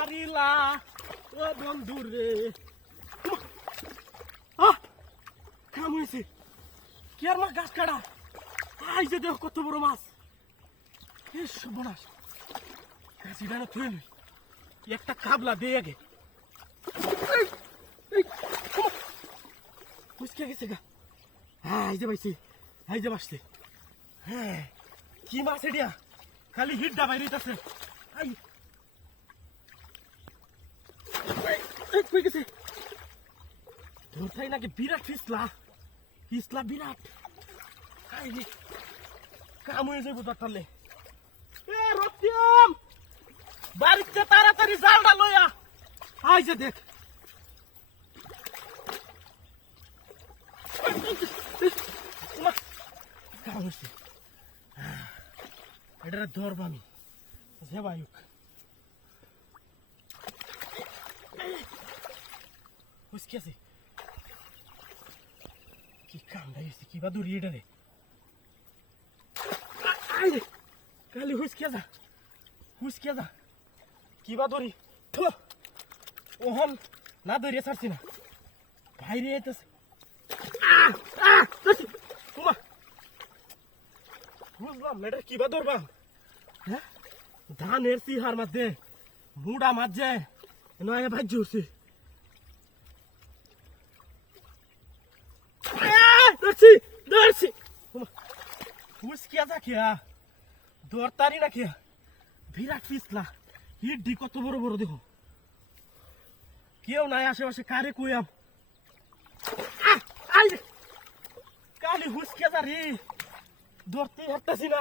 পারিলা। ও বন্ধু রে। কাম হয়েছে কি আর মা গাছ কাটা? আই যে দেখ কত বড় মাছ। এ সর্বনাশ। কাশিটা না থুয়ে লই। একটা কাবলা দে আগে। উস্কে গেছে গা। হ্যাঁ এই যে পাইছি এই যে বাসছে। হ্যাঁ কি মাছ এডিয়া? খালি হিট ডাবাই রইতাছে আই এই, এই, কই গেছে। ধরতাই নাকি বিরাট ফিসলা। ফিসলা বিরাট। কাম হয়ে যাব তাহলে রক্তিম! বাড়িতে তাড়াতাড়ি জালটা লইয়া আই যে দেখ। এটা ধরবো আমি। যে বায়ুক হুসকি আছে? কি কামড়া হয়েছে কি বা দূরি এটা রে আ- আই রে কালি হুসকে যা? হুসকে যা? কি বা দূরি থো। ওহন, না দৌড়িয়ে ছাড়ছি না। আহ! আহ! ধরছি। উমা। বুঝলাম এটা কি বা ধরবা হ্যাঁ ধানের সিহার মধ্যে মুড়া মাঝে নয় ভাই খেয়া দরতারি না খেয়া বিরাট পিছলা। হিডি কত বড় বড় দেখো। কেউ নাই আশেপাশে, কারে কুয়াম! কালি হুসকে যা রে? ধরতে না।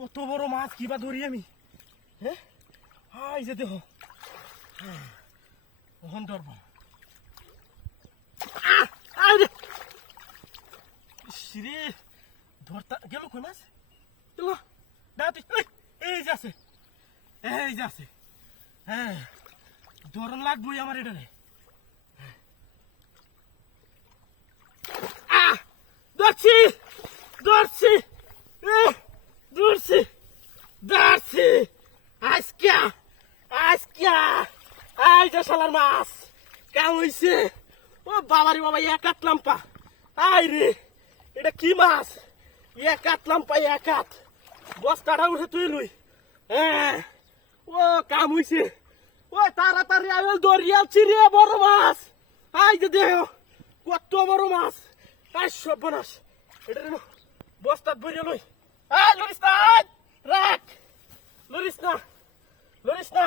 কত বড় মাছ কিবা ধরি আমি। হ্যাঁ যে দেহ ওহন ধরব শ্রী ধরতা গেল কই মাছ? গেল। দাঁতি এই যে আছে এই যে আছে। হ্যাঁ ধরন লাগবই আমার এটা রে। আহ ধরছি ধরছি ধরছি ধরছি। আজকে আজকে আই যে শালার মাছ কাম হইছে? ও বাবারে বাবা এক কাটলাম পা আই রে। এটা কি মাছ? এক কাটলাম পা এক কাট বস্তাটা উঠে তুই লুই। হ্যাঁ। ও, কাম হইছে। ও, তাড়াতাড়ি আইল দরিয়াল চিরিয়ে বড় মাছ। আই যে দেহ, কত বড় মাছ। আই, সর্বনাশ। এটা বস্তাত বইরে লই। আই লরিস না রাখ। লরিস না লরিস না।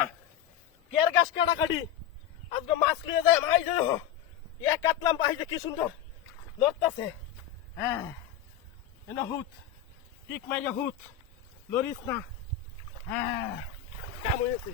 কেয়ার গাছ কাটা কাটি। আজকে মাছ লিয়ে যায়, মাই যে ইয়া কাটলাম পাই যে কি সুন্দর। লড়তাছে হ্যাঁ। এনা হুত ঠিক মাইয়া হুত লরিস না। হ্যাঁ। কাম হয়েছে